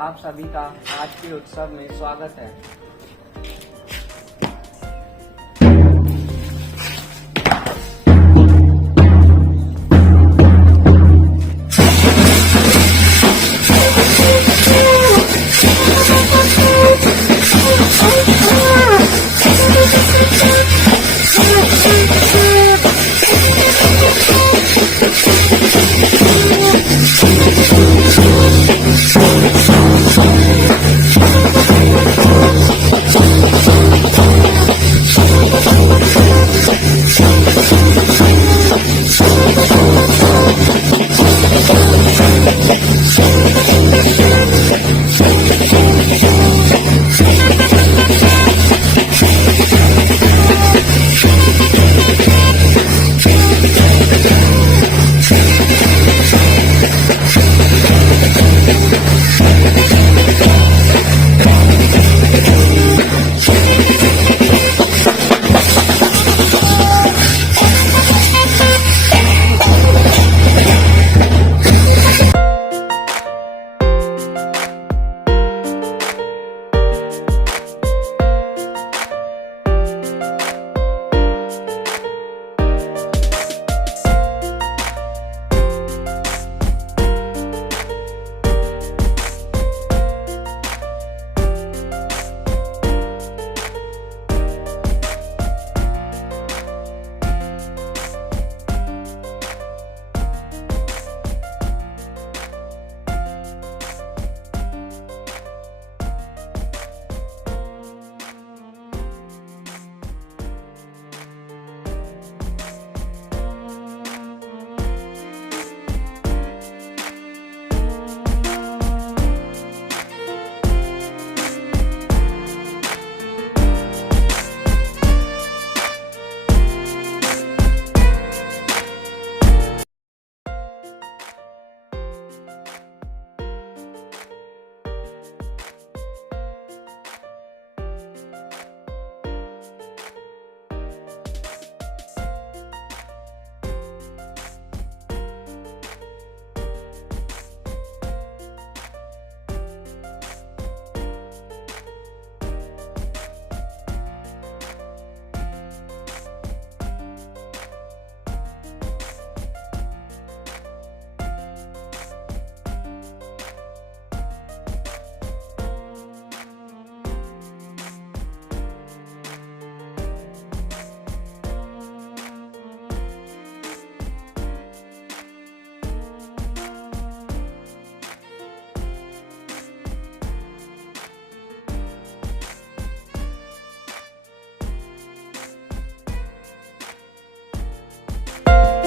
आप सभी का आज के उत्सव में स्वागत है।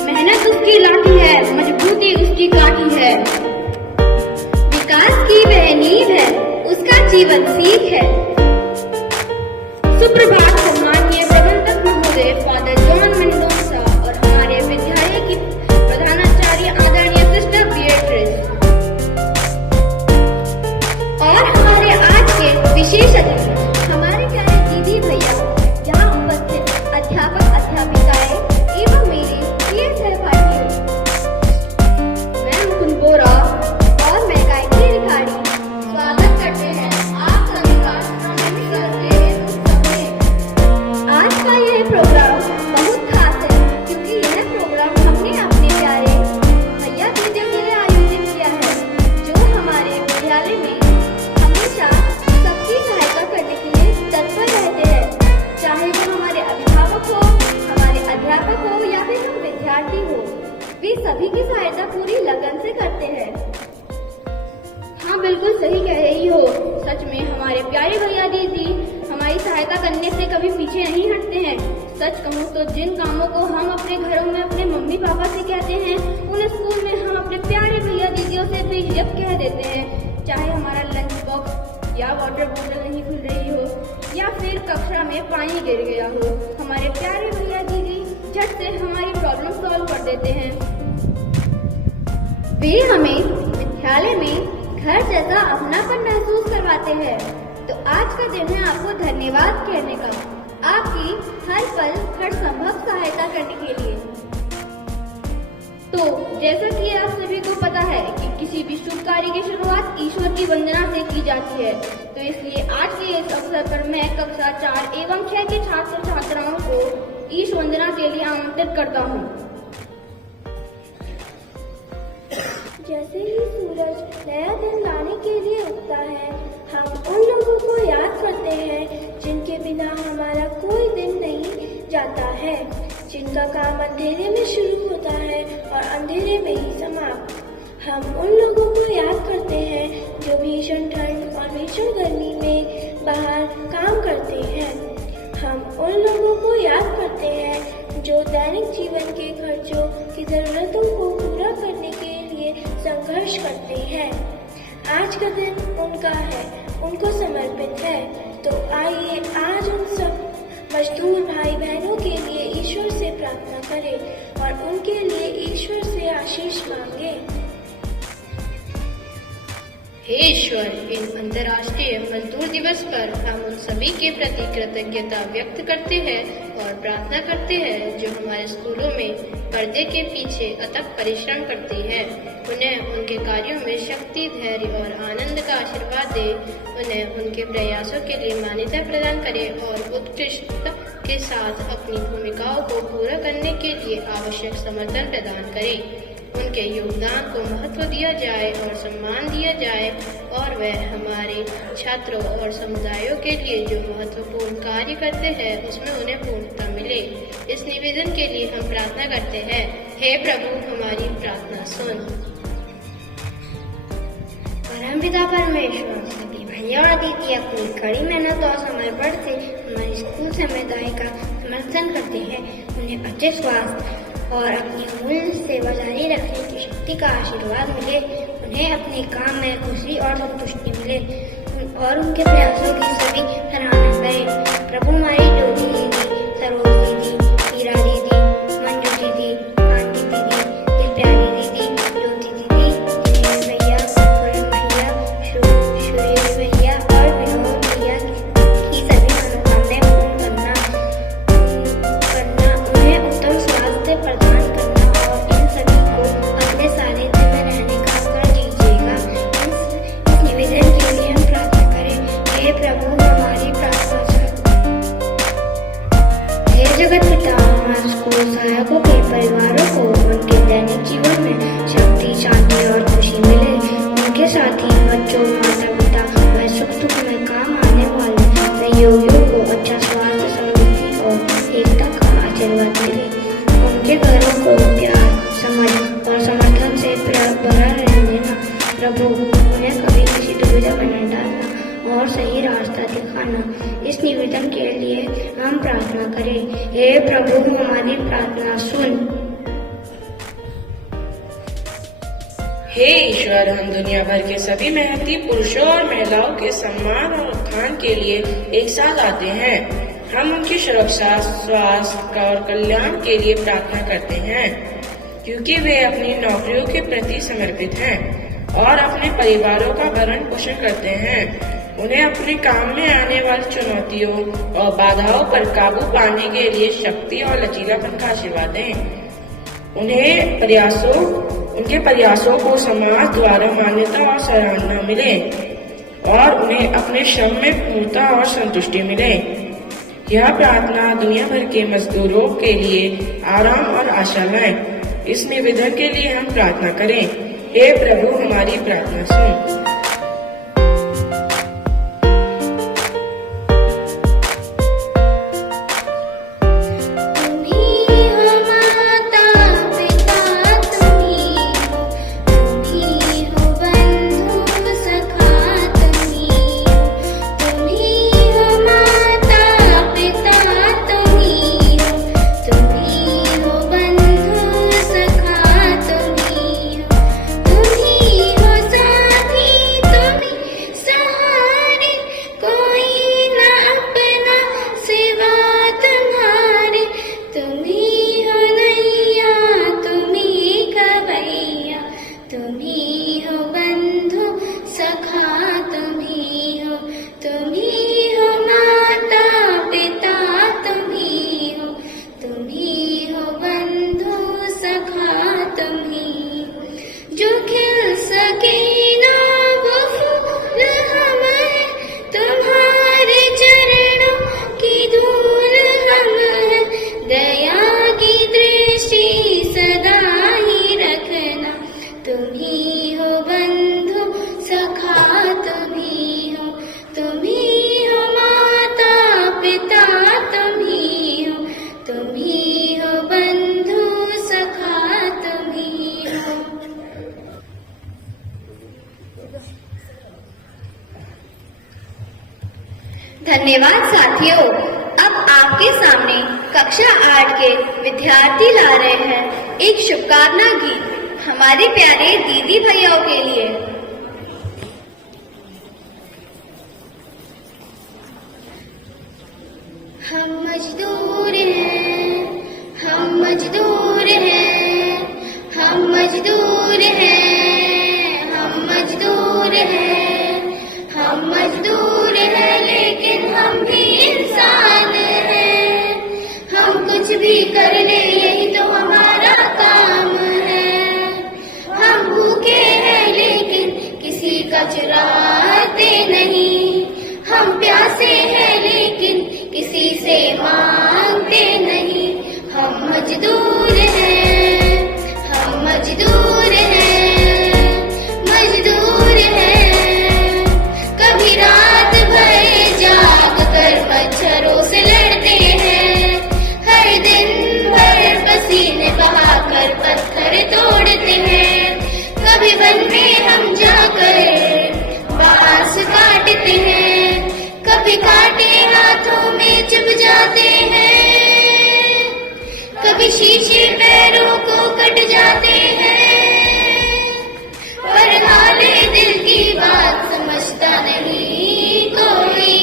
मेहनत उसकी लाठी है, मजबूती उसकी काठी है, विकास की वह नींव है, उसका जीवन सीख है। सुप्रभात सम्माननीय प्रबंधक महोदय फादर जॉन मेंडोसा और हमारे विद्यालय की प्रधानाचार्य आदरणीय सिस्टर बिएट्रिस और हमारे आज के विशेष अतिथि हमारे प्यारे दीदी भैया, यहाँ उपस्थित अध्यापक अध्यापिकाएं एवं मेरे प्रिय सहपाठियों, मैं मुकुंद बोरा और मैं गायत्री रिखाड़ी स्वागत करते हैं आप सभी का आज का यह प्रोग्राम बहुत खास है, क्योंकि यह प्रोग्राम हमने अपने प्यारे भैया दीदियों के लिए आयोजित किया है, जो हमारे विद्यालय में हमेशा सबकी सहायता करने के लिए तत्पर रहते हैं, चाहे वो हमारे अभिभावक हो, हमारे अध्यापक हो या फिर हम विद्यार्थी हो, वे सभी की सहायता पूरी लगन से करते हैं। हाँ, बिल्कुल सही कह रही हो। सच में हमारे प्यारे भैया दीदी हमारी सहायता करने से कभी पीछे नहीं हटते हैं। सच कहूँ तो जिन कामों को हम अपने घरों में अपने मम्मी पापा से कहते हैं, उन्हें स्कूल में हम अपने प्यारे भैया दीदियों से बेझिझक कह देते हैं। चाहे हमारा लंच बॉक्स या वाटर बोतल नहीं खुल रही हो या फिर कक्षा में पानी गिर गया हो, हमारे प्यारे भैया दीदी झट से हमारी प्रॉब्लम सॉल्व कर देते हैं। वे हमें विद्यालय में घर जैसा अपनापन महसूस करवाते हैं। तो आज का दिन है आपको धन्यवाद कहने का, आपकी हर पल हर संभव सहायता करने के लिए। तो जैसा कि आप सभी को पता है कि किसी भी शुभ कार्य की शुरुआत ईश्वर की वंदना से की जाती है, तो इसलिए आज के इस अवसर पर मैं कक्षा 4 एवं 6 के छात्र छात्राओं को ईश वंदना के लिए आमंत्रित करता हूँ। जैसे ही सूरज नया दिन लाने के लिए उगता है, हम उन लोगों को याद करते हैं जिनके बिना हमारा कोई दिन नहीं जाता है, जिनका काम अंधेरे में शुरू होता है और अंधेरे में ही समाप्त। हम उन लोगों को याद करते हैं जो भीषण ठंड और भीषण गर्मी में बाहर काम करते हैं। हम उन लोगों को याद करते हैं जो दैनिक जीवन के खर्चों की जरूरतों को पूरा करने के लिए संघर्ष करते हैं। आज का दिन उनका है, उनको समर्पित है। तो आइए आज उन सब मजदूर भाई बहनों के लिए ईश्वर से प्रार्थना करें और उनके लिए ईश्वर से आशीष मांगे। हे ईश्वर, इन अंतर्राष्ट्रीय मजदूर दिवस पर हम उन सभी के प्रति कृतज्ञता व्यक्त करते हैं और प्रार्थना करते हैं जो हमारे स्कूलों में पर्दे के पीछे अथक परिश्रम करते हैं। उन्हें उनके कार्यों में शक्ति, धैर्य और आनंद का आशीर्वाद दे। उन्हें उनके प्रयासों के लिए मान्यता प्रदान करे और उत्कृष्टता के साथ अपनी भूमिकाओं को पूरा करने के लिए आवश्यक समर्थन प्रदान करे। उनके योगदान को महत्व दिया जाए और सम्मान दिया जाए और वह हमारे छात्रों और समुदायों के लिए जो महत्वपूर्ण कार्य करते हैं उसमें उन्हें पूर्णता मिले। इस निवेदन के लिए हम प्रार्थना करते हैं। हे प्रभु, हमारी प्रार्थना सुन। परमपिता परमेश्वर, सभी भैया और दीदी अपनी कड़ी मेहनत और समर्पण से हमारी स्कूल समुदाय का समर्थन करते हैं। उन्हें अच्छे स्वास्थ्य और अपनी अमूल्य सेवा जारी रखने की शक्ति का आशीर्वाद मिले। उन्हें अपने काम में खुशी और संतुष्टि मिले और उनके प्रयासों की सभी सराहना करें। प्रभु, हमारी ज्योति दीदी, सरोज दीदी, हीरा दीदी, मंजू दीदी, आंटी दीदी, प्यारी दीदी, ज्योति दीदी, दिनेश भैया, पूरन भैया, सुरेश भैया और विनोद भैया की सभी मनोकामनाएं पूर्ण करना, उन्हें उत्तम स्वास्थ्य प्रदान करना और इन सभी को अपने सानिध्य में रहने का अवसर दीजिएगा। इस निवेदन के लिए हम प्रार्थना करें। हे प्रभु, हमारी प्रार्थना सुन। हे जगत पिता, हमारे स्कूल सहायकों के परिवारों को उनके दैनिक जीवन में शक्ति, शांति और खुशी मिले। उनके साथी बच्चों, माता पिता व सुख दुख में काम आने वाले सहयोगियों को अच्छा स्वास्थ्य, समृद्धि और एकता का आशीर्वाद मिले। उनके घरों को प्यार, समझ और समर्थन से भरा रहने देना। प्रभु, उन्हें कभी किसी दुविधा में न डालना और सही रास्ता दिखाना। इस निवेदन के लिए हम प्रार्थना करें। हे प्रभु, हमारी प्रार्थना सुन। हे ईश्वर, हम दुनिया भर के सभी मेहनती पुरुषों और महिलाओं के सम्मान और उत्थान के लिए एक साथ आते हैं। हम उनकी सुरक्षा, स्वास्थ्य और कल्याण के लिए प्रार्थना करते हैं, क्योंकि वे अपनी नौकरियों के प्रति समर्पित हैं और अपने परिवारों का भरण पोषण करते हैं। उन्हें अपने काम में आने वाली चुनौतियों और बाधाओं पर काबू पाने के लिए शक्ति और लचीलापन का आशीर्वाद दें। उनके प्रयासों को समाज द्वारा मान्यता और सराहना मिले और उन्हें अपने श्रम में पूर्णता और संतुष्टि मिले। यह प्रार्थना दुनिया भर के मजदूरों के लिए आराम और आशा लाए। इस निवेदन के लिए हम प्रार्थना करें। हे प्रभु, हमारी प्रार्थना सुन। साथी धन्यवाद साथियों। अब आपके सामने कक्षा 8 के विद्यार्थी ला रहे हैं एक शुभकामना गीत हमारे प्यारे दीदी भैयाओं के लिए। हम मजदूर हैं, हम मजदूर हैं, हम मजदूर हैं, हम मजदूर हैं, हम मजदूर हैं, लेकिन हम भी इंसान हैं। हम कुछ भी कर ले यही तो हमारा काम है। हम भूखे हैं लेकिन किसी का चुराते नहीं। हम प्यासे हैं लेकिन किसी से मांगते नहीं। हम मजदूर हैं, हम मजदूर हैं, मजदूर हैं। कभी रात भर जाग कर मच्छरों से लड़ते हैं। हर दिन भर पसीने बहाकर पत्थर तोड़ते हैं। कभी वन में हम जाकर बांस काटते हैं। कभी कांटे हाथों में चुभ जाते हैं। कभी शीशे पैरों को कट जाते हैं। पर हाले दिल की बात समझता नहीं कोई।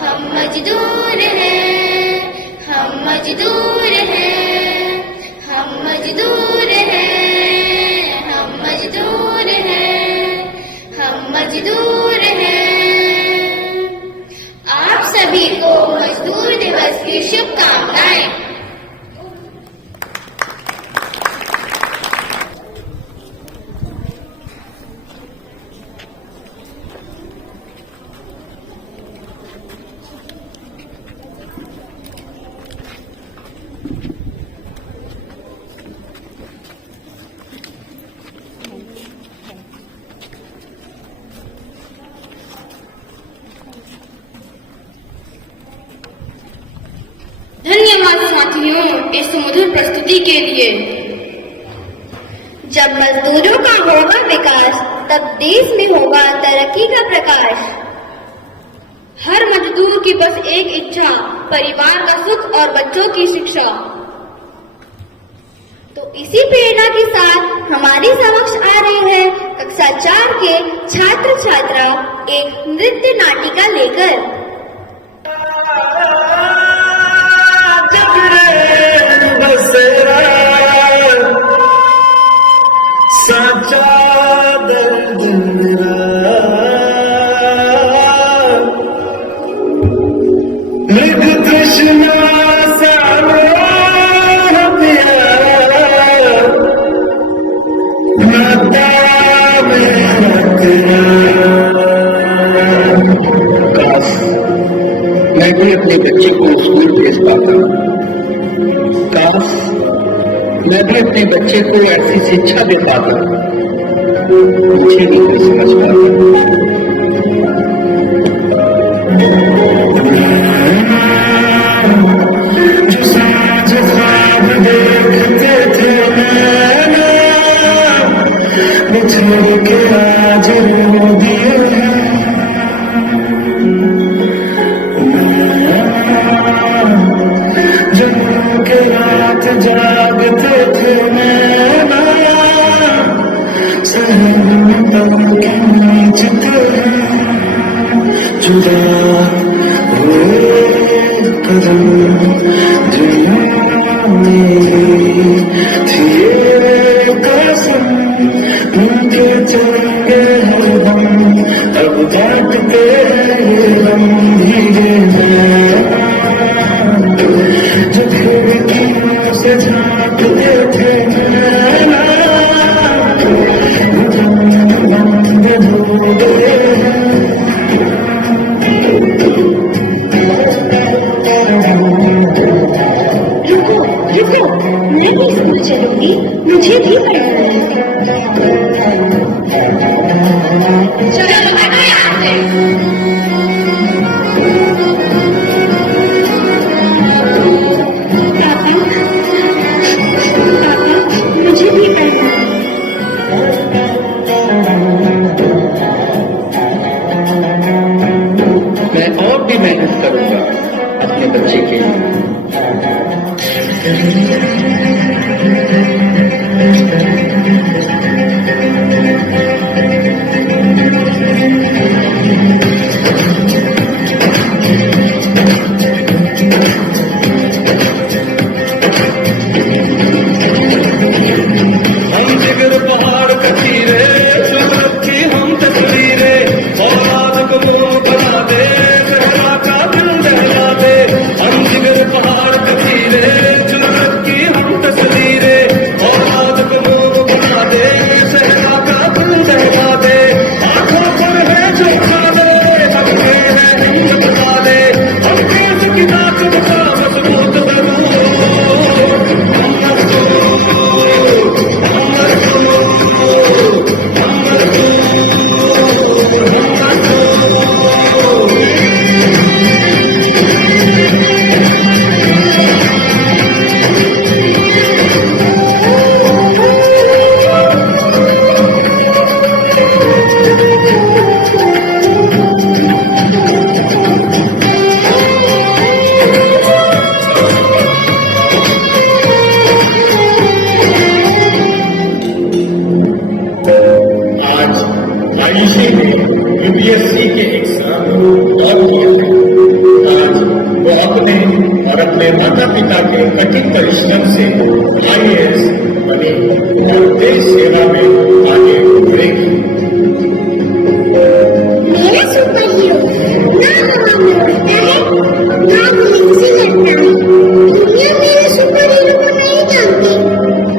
हम मजदूर हैं, हम मजदूर हैं, हम मजदूर हैं, हम मजदूर हैं, हम मजदूर हैं। आप सभी को मजदूर दिवस की शुभकामनाएं। धन्यवाद साथियों इस मधुर प्रस्तुति के लिए। जब मजदूरों का होगा विकास तब देश में होगा तरक्की का प्रकाश। हर मजदूर की बस एक इच्छा, परिवार का सुख और बच्चों की शिक्षा। तो इसी प्रेरणा के साथ हमारे समक्ष आ रहे हैं कक्षा 4 के छात्र छात्रा एक नृत्य नाटिका लेकर। मैं भी अपने बच्चे को स्कूल भेज पाता। काश मैं भी अपने बच्चे को ऐसी शिक्षा दे पाता। मुझे भी कोई समझ पाता। जो साँझ ख्वाब देखते थे मैंने, वो छोड़ के आज रो दिए हैं। जागते थे नैना, सहन में पल के नाचते हैं। जुदा हुए कदम दुनिया में थी कसम, उनके चलेंगे हरदम। अब काटते हैं हम धीरे जो खिड़कियों से झांकते थे नैना, बंद हो गए हैं। रुको, मैं भी स्कूल चलूंगी, मुझे भी पढ़ना है। चलो हटो यहाँ से। मुझे भी पढ़ना है। मैं और भी मेहनत करूँ। यूपीएससी के एग्जाम और किए थे। आज वो अपने और अपने माता पिता के कठिन परिश्रम से IAS बने और देश सेवा में आगे बढ़ेगी। मेरा सुपर हीरो ना हवा में उड़ता है ना पुलिस से लड़ता है। दुनिया मेरे सुपर हीरो को नहीं जानती,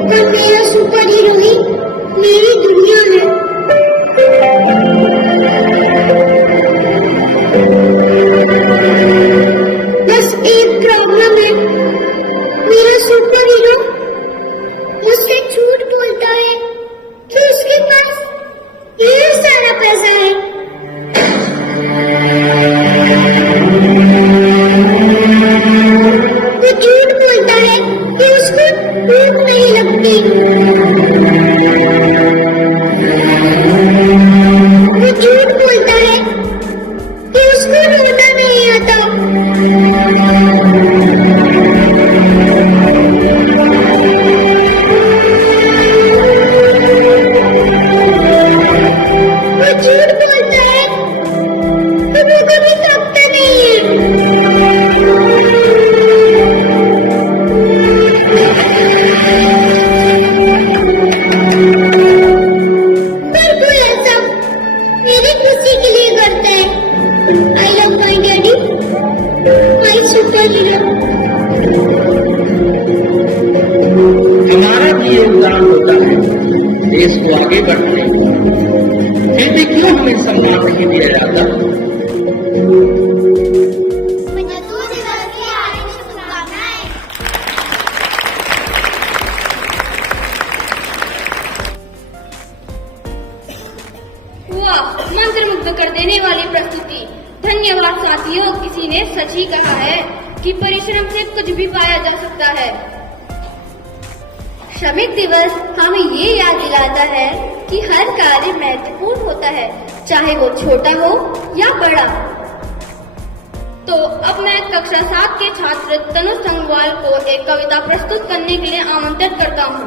पर मेरा सुपर हीरो ही मेरी दुनिया है। बस एक प्रॉब्लम है, मेरा सुपर हीरो मुझसे झूठ बोलता है कि उसके पास ढेर सारा पैसा है। वो झूठ बोलता है कि उसको भूख नहीं लगती। वो झूठ बोलता है कि उसको रोना नहीं आता। वो झूठ बोलता है कि वो कभी थकता नहीं है। पर वो ऐसा मेरी खुशी के लिए करता है। I love my daddy, my super hero. हमारा भी योगदान होता है देश को आगे बढ़ने में। फिर भी क्यों हमें सम्मान नहीं दिया जाता? मजदूर दिवस की हार्दिक शुभकामनाएं। वाह, मंत्रमुग्ध कर देने वाली प्रस्तुति। धन्यवाद साथियों, किसी ने सच ही कहा है कि परिश्रम से कुछ भी पाया जा सकता है। श्रमिक दिवस हमें ये याद दिलाता है कि हर कार्य महत्वपूर्ण होता है, चाहे वो छोटा हो या बड़ा। तो अब मैं कक्षा 7 के छात्र तनु संगवाल को एक कविता प्रस्तुत करने के लिए आमंत्रित करता हूँ।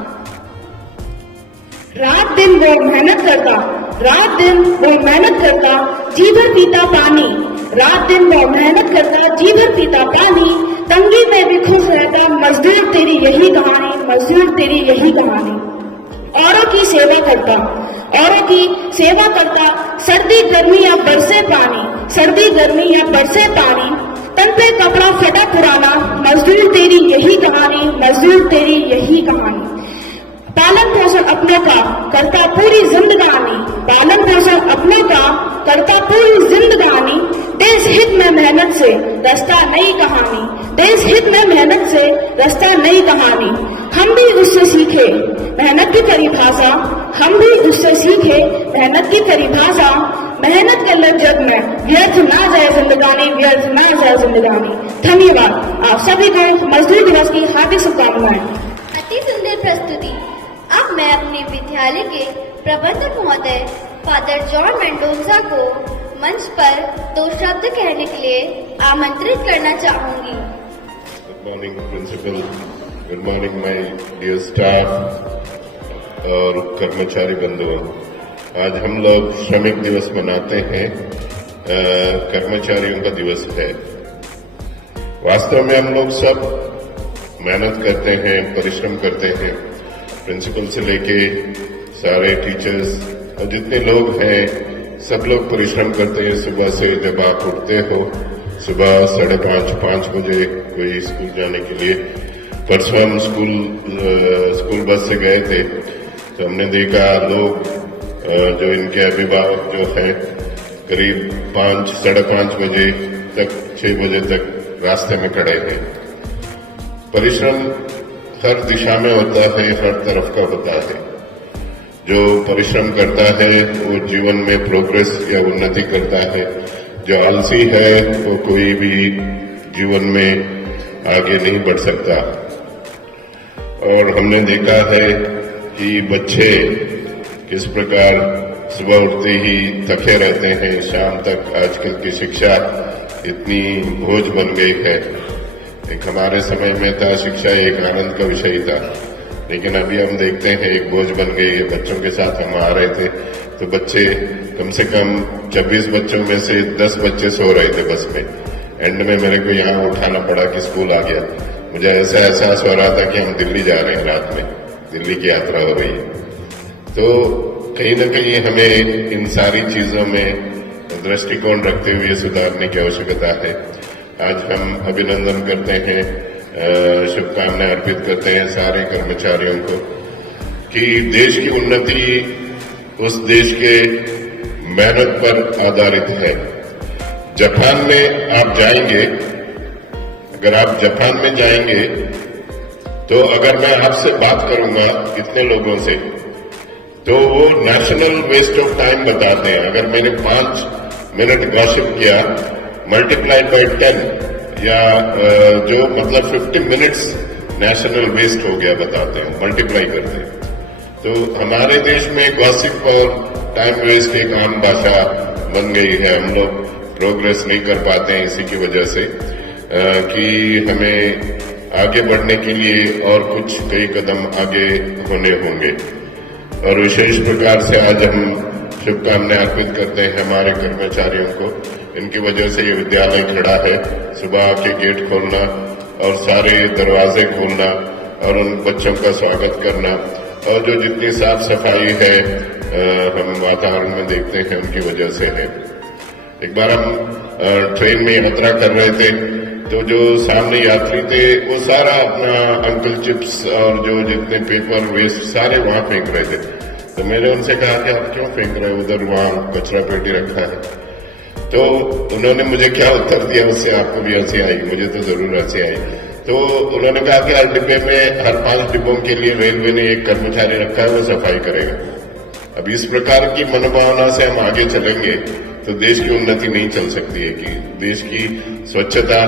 रात दिन वो मेहनत करता, रात दिन वो मेहनत करता, जी भर पीता पानी। रात दिन वो मेहनत करता, जी भर पीता पानी। तंगी में भी खुश रहता, मजदूर तेरी यही कहानी, मजदूर तेरी यही कहानी। औरों की सेवा करता, औरों की सेवा करता, सर्दी गर्मी या बरसे पानी, सर्दी गर्मी या बरसे पानी। तन पे कपड़ा फटा पुराना, मजदूर तेरी यही कहानी, मजदूर तेरी यही कहानी। पालन पोषण अपनों का करता पूरी जिंदगानी, पालन पोषण अपनों का करता पूरी जिंदगानी। देश हित में मेहनत से रास्ता नई कहानी, देश हित में मेहनत से रास्ता नई कहानी। हम भी उससे सीखे मेहनत की परिभाषा, हम भी उससे सीखे मेहनत की परिभाषा। मेहनत के लज्जत में व्यर्थ ना जाए जिंदगानी, व्यर्थ ना जाए जिंदगानी। धन्यवाद। आप सभी को मजदूर दिवस की हार्दिक शुभकामनाएं। अति सुंदर प्रस्तुति। अब मैं अपने विद्यालय के प्रबंधक महोदय फादर जॉन मेंडोजा को मंच पर 2 शब्द कहने के लिए आमंत्रित करना चाहूंगी। Morning principal, good morning my dear staff और कर्मचारी बंधुओं। आज हम लोग श्रमिक दिवस मनाते हैं, कर्मचारियों का दिवस है। वास्तव में हम लोग सब मेहनत करते हैं, परिश्रम करते हैं, प्रिंसिपल से लेके सारे टीचर्स और जितने लोग हैं सब लोग परिश्रम करते हैं। सुबह से जब आप उठते हो, सुबह 5:30 बजे कोई स्कूल जाने के लिए, परसों हम स्कूल बस से गए थे तो हमने देखा लोग जो इनके अभिभावक जो हैं करीब 5-5:30 बजे तक 6 बजे तक रास्ते में खड़े हैं। परिश्रम हर दिशा में होता है, हर तरफ का होता है। जो परिश्रम करता है वो जीवन में प्रोग्रेस या उन्नति करता है। जो आलसी है वो कोई भी जीवन में आगे नहीं बढ़ सकता। और हमने देखा है कि बच्चे किस प्रकार सुबह उठते ही थके रहते हैं, शाम तक आजकल की शिक्षा इतनी बोझ बन गई है। एक हमारे समय में था शिक्षा एक आनंद का विषय था, लेकिन अभी हम देखते हैं एक बोझ बन गई है। बच्चों के साथ हम आ रहे थे तो बच्चे कम से कम 26 बच्चों में से 10 बच्चे सो रहे थे बस में। एंड में मेरे को यहाँ उठाना पड़ा कि स्कूल आ गया। मुझे ऐसा एहसास हो रहा था कि हम दिल्ली जा रहे हैं, रात में दिल्ली की यात्रा हो रही है। तो कहीं न कहीं हमें इन सारी चीजों में दृष्टिकोण रखते हुए सुधारने की आवश्यकता है। आज हम अभिनंदन करते हैं, शुभकामनाएं अर्पित करते हैं सारे कर्मचारियों को कि देश की उन्नति उस देश के मेहनत पर आधारित है। जापान में आप जाएंगे, अगर आप जापान में जाएंगे तो अगर मैं आपसे बात करूंगा इतने लोगों से तो वो नेशनल वेस्ट ऑफ टाइम बताते हैं। अगर मैंने 5 मिनट गॉसिप किया मल्टीप्लाइड बाय 10 या जो मतलब 50 मिनट्स नेशनल वेस्ट हो गया बताते हैं, मल्टीप्लाई करते हैं। तो हमारे देश में गॉसिप और टाइम वेस्ट एक आम भाषा बन गई है। हम लोग प्रोग्रेस नहीं कर पाते हैं इसी की वजह से कि हमें आगे बढ़ने के लिए और कुछ कई कदम आगे होने होंगे। और विशेष प्रकार से आज हम शुभकामनाएं अर्पित करते हैं हमारे कर्मचारियों को। इनकी वजह से ये विद्यालय खड़ा है। सुबह आके गेट खोलना और सारे दरवाजे खोलना और उन बच्चों का स्वागत करना और जो जितनी साफ सफाई है हम वातावरण में देखते हैं उनकी वजह से है। एक बार हम ट्रेन में यात्रा कर रहे थे तो जो सामने यात्री थे वो सारा अपना अंकल चिप्स और जो जितने पेपर वेस्ट सारे वहां फेंक रहे थे। तो मैंने उनसे कहा कि आप क्यों फेंक रहे हो, उधर वहां कचरा पेटी रखा है। तो उन्होंने मुझे क्या उत्तर दिया, उससे आपको भी हंसी आई, मुझे तो जरूर हंसी आई। तो उन्होंने कहा कि हर डिब्बे में, हर 5 डिब्बों के लिए रेलवे ने एक कर्मचारी रखा है, वो सफाई करेगा। अब इस प्रकार की मनोभावना से हम आगे चलेंगे तो देश की उन्नति नहीं चल सकती है। कि देश की स्वच्छता,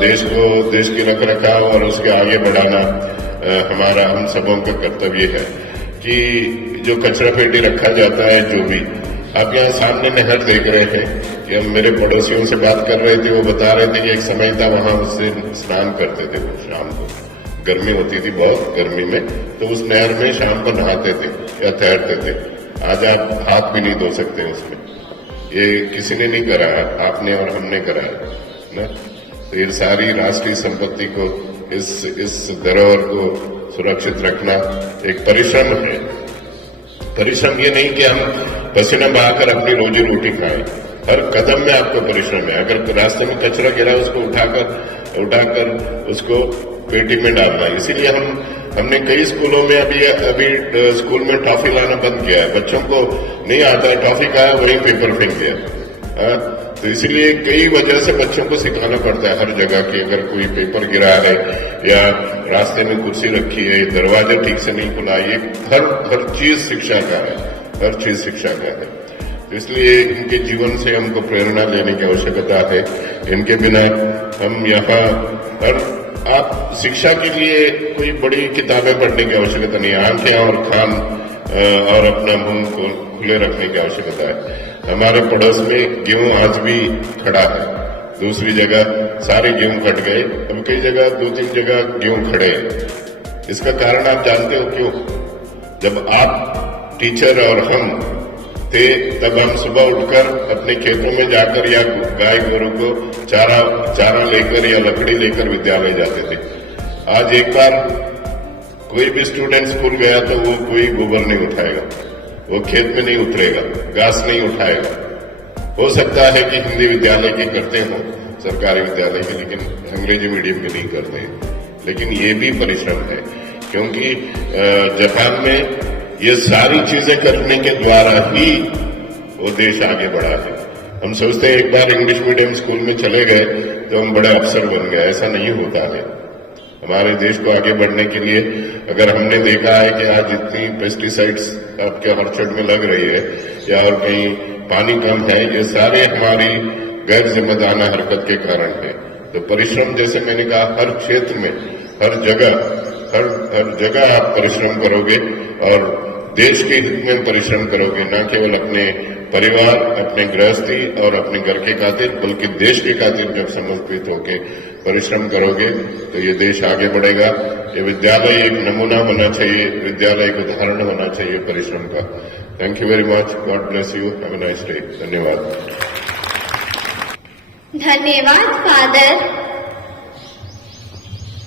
देश की रख रखाव और उसके आगे बढ़ाना हमारा हम सबों का कर्तव्य है। कि जो कचरा पेटी रखा जाता है, जो भी आप यहाँ सामने नहर देख रहे हैं कि हम मेरे पड़ोसियों से बात कर रहे थे, वो बता रहे थे कि एक समय था वहां उससे स्नान करते थे वो शाम को, गर्मी होती थी बहुत, गर्मी में तो उस नहर में शाम को नहाते थे या तैरते थे। आज आप हाथ भी नहीं धो सकते उसमें। ये किसी ने नहीं करा, आपने और हमने करा है ना। तो ये सारी राष्ट्रीय संपत्ति को, इस धरोहर को सुरक्षित रखना एक परिश्रम है। परिश्रम ये नहीं कि हम पसीना बहाकर अपनी रोजी रोटी खाएं, हर कदम में आपको परिश्रम है। अगर रास्ते में कचरा गिरा उसको उठाकर उसको पेटी में डालना है। इसीलिए हमने कई स्कूलों में अभी स्कूल में टॉफी लाना बंद किया है। बच्चों को नहीं आता है, टॉफी खाया वहीं पेपर फेंक दिया। तो इसीलिए कई वजह से बच्चों को सिखाना पड़ता है हर जगह की, अगर कोई पेपर गिरा है या रास्ते में कुर्सी रखी है, दरवाजा ठीक से नहीं खुला, ये हर चीज शिक्षा का है, हर चीज शिक्षा का है। तो इसलिए इनके जीवन से हमको प्रेरणा लेने की आवश्यकता है। इनके बिना हम यहाँ आप शिक्षा के लिए कोई बड़ी किताबें पढ़ने की आवश्यकता नहीं है। आंखें और कान और अपना मुंह को खुले रखने की आवश्यकता है। हमारे पड़ोस में गेहूं आज भी खड़ा है, दूसरी जगह सारे गेहूं कट गए। अब कई जगह 2-3 जगह गेहूं खड़े हैं। इसका कारण आप जानते हो क्यों? जब आप टीचर और हम थे तब हम सुबह उठकर अपने खेतों में जाकर या गाय गोरू को चारा लेकर या लकड़ी लेकर विद्यालय जाते थे। आज एक बार कोई भी स्टूडेंट स्कूल गया तो वो कोई गोबर नहीं उठाएगा, वो खेत में नहीं उतरेगा, घास नहीं उठाएगा। हो सकता है कि हिंदी विद्यालय के करते हो, सरकारी विद्यालय के, लेकिन अंग्रेजी मीडियम के नहीं करते हैं। लेकिन ये भी परिश्रम है, क्योंकि जापान में ये सारी चीजें करने के द्वारा ही वो देश आगे बढ़ा है। हम सोचते हैं एक बार इंग्लिश मीडियम स्कूल में चले गए तो हम बड़े अफसर बन गए, ऐसा नहीं होता है। हमारे देश को आगे बढ़ने के लिए अगर हमने देखा है कि आज इतनी पेस्टिसाइड्स आपके ऑर्चर्ड में लग रही है या और कहीं पानी कम है, ये सारे हमारी गैर जिम्मेदाराना हरकत के कारण है। तो परिश्रम, जैसे मैंने कहा, हर क्षेत्र में, हर जगह आप परिश्रम करोगे और देश के हित में परिश्रम करोगे, न केवल अपने परिवार, अपने गृहस्थी और अपने घर के खातिर, बल्कि देश के खातिर जब समर्पित होकर परिश्रम करोगे तो ये देश आगे बढ़ेगा। ये विद्यालय एक नमूना होना चाहिए, विद्यालय एक उदाहरण होना चाहिए परिश्रम का। Thank you very much. God bless you. Have a nice day. धन्यवाद। धन्यवाद फादर।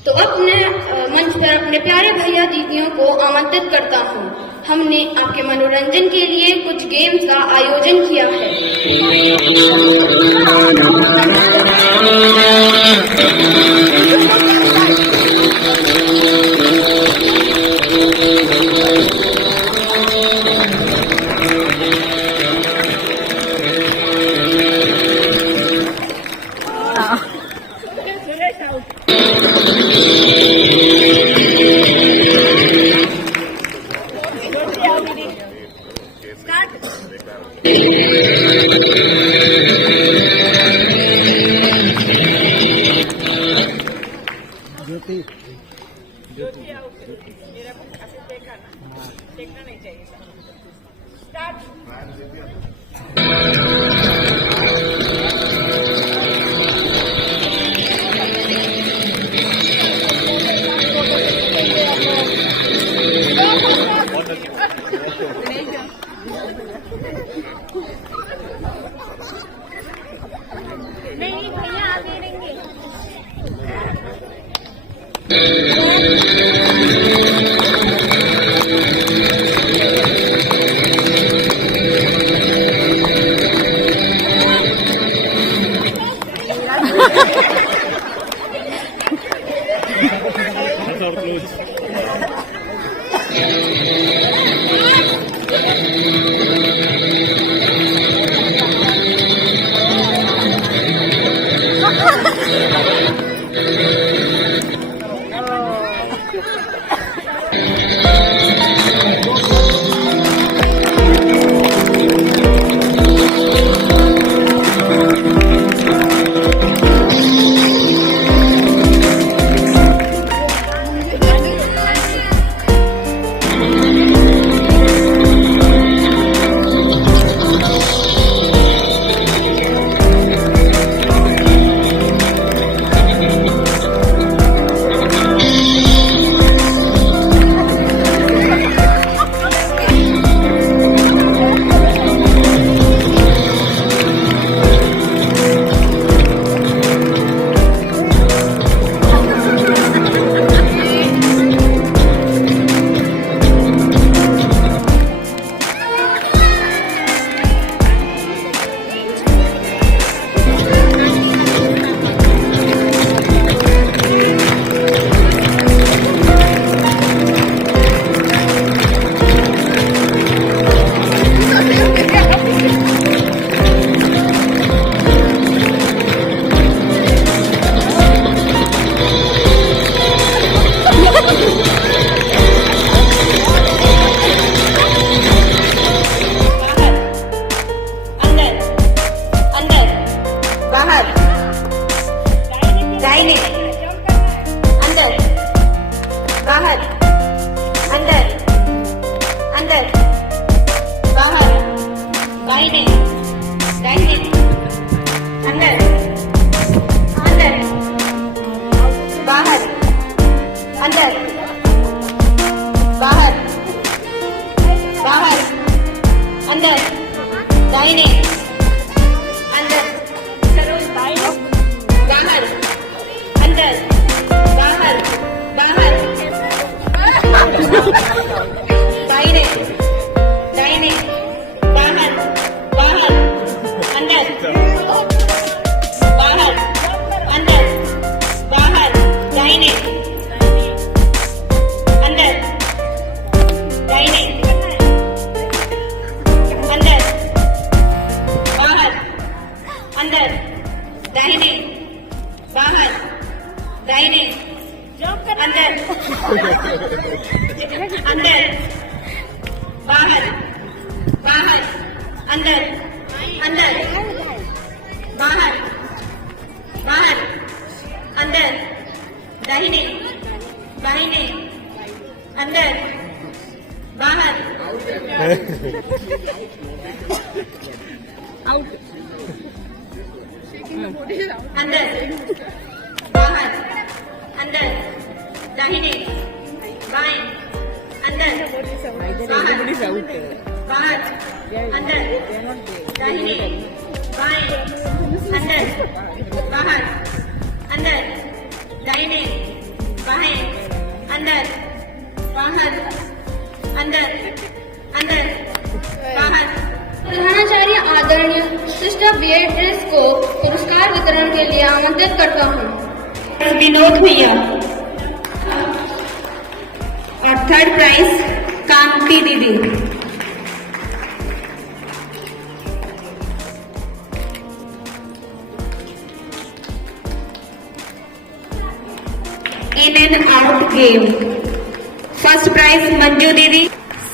तो अपने मंच पर अपने प्यारे भैया दीदियों को आमंत्रित करता हूँ। हमने आपके मनोरंजन के लिए कुछ गेम्स का आयोजन किया अंदर, बाहर, बाहर, अंदर, दाहिने, अंदर, बाहर, अंदर, बाहर, बाहर, दाहिने, दाहिने, बाहर, बाहर, अंदर, बाहर, अंदर, बाहर, दाहिने, अंदर, दाहिने, अंदर, बाहर, अंदर, दाहिने, बाहर, दाहिने, अंदर, अंदर, बाहर, बाहर, अंदर, अंदर, बाहर, बाहर, अंदर, दाहिने, दाहिने, अंदर, बाहर, अंदर, बाहर, अंदर, दाहिने, बाएं, अंदर, बाहर, बाहर, अंदर, दाहिने, बाएं, अंदर, बाहर, अंदर, दाहिने, बाएं, अंदर, बाहर, अंदर, अंदर, बाहर। प्रधानाचार्य आदरणीय सिस्टर बेट्रिस को पुरस्कार वितरण के लिए आमंत्रित करता हूँ। विनोद भैया। और थर्ड प्राइज कांति दीदी। In and out game. First prize Manju दीदी,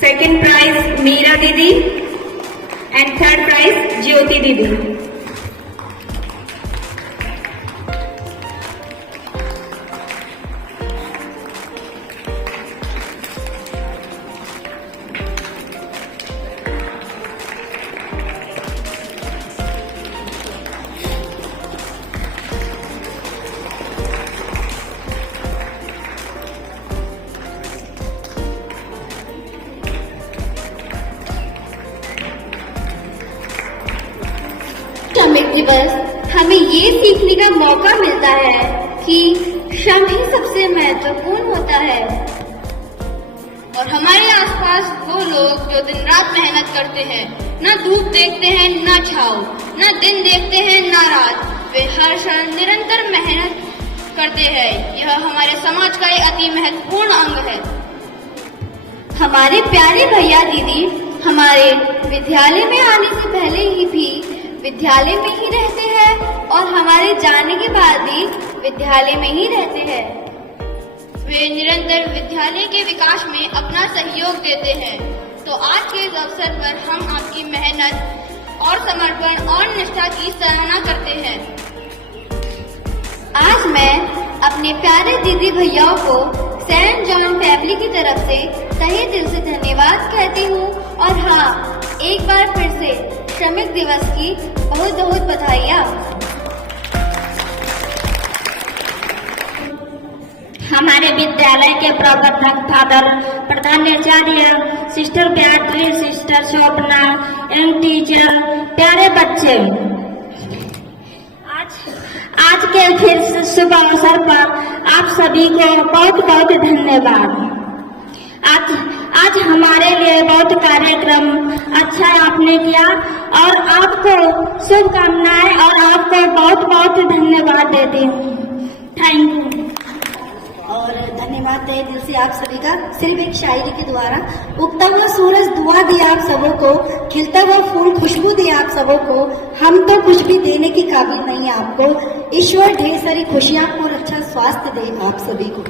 सेकंड प्राइज मीरा दीदी एंड थर्ड प्राइज ज्योति दीदी। श्रमिक दिवस हमें ये सीखने का मौका मिलता है कि श्रम ही सबसे महत्वपूर्ण होता है। और हमारे आसपास वो लोग जो दिन रात मेहनत करते हैं, ना धूप देखते हैं ना छाव, ना दिन देखते हैं ना रात, वे हर क्षण निरंतर मेहनत करते हैं। यह हमारे समाज का एक अति महत्वपूर्ण अंग है। हमारे प्यारे भैया दीदी हमारे विद्यालय में आने से पहले ही भी विद्यालय में ही रहते हैं और हमारे जाने के बाद भी विद्यालय में ही रहते हैं। वे निरंतर विद्यालय के विकास में अपना सहयोग देते हैं। तो आज के इस अवसर पर हम आपकी मेहनत और समर्पण और निष्ठा की सराहना करते हैं। आज मैं अपने प्यारे दीदी भैयाओं को सेंट जॉन फैमिली की तरफ से तहे दिल से धन्यवाद कहती हूँ। और हाँ, एक बार फिर से श्रमिक दिवस की बहुत बहुत बधाइयाँ। हमारे विद्यालय के प्रबंधक फादर प्रधानाचार्य sister Beatrice, sister Shobhana and teacher, प्यारे बच्चे, आज के फिर शुभ अवसर पर आप सभी को बहुत बहुत धन्यवाद। आज हमारे लिए बहुत कार्यक्रम अच्छा आपने किया और आपको शुभकामनाएं और आपको बहुत बहुत धन्यवाद देती हूँ। Thank you. और धन्यवाद तहे दिल से आप सभी का। सिर्फ एक शायरी के द्वारा उगता हुआ सूरज दुआ दिया आप सबों को, खिलता हुआ फूल खुशबू दिया आप सबों को। हम तो कुछ भी देने के काबिल नहीं है आपको। ईश्वर ढेर सारी खुशियां और अच्छा स्वास्थ्य दे आप सभी को।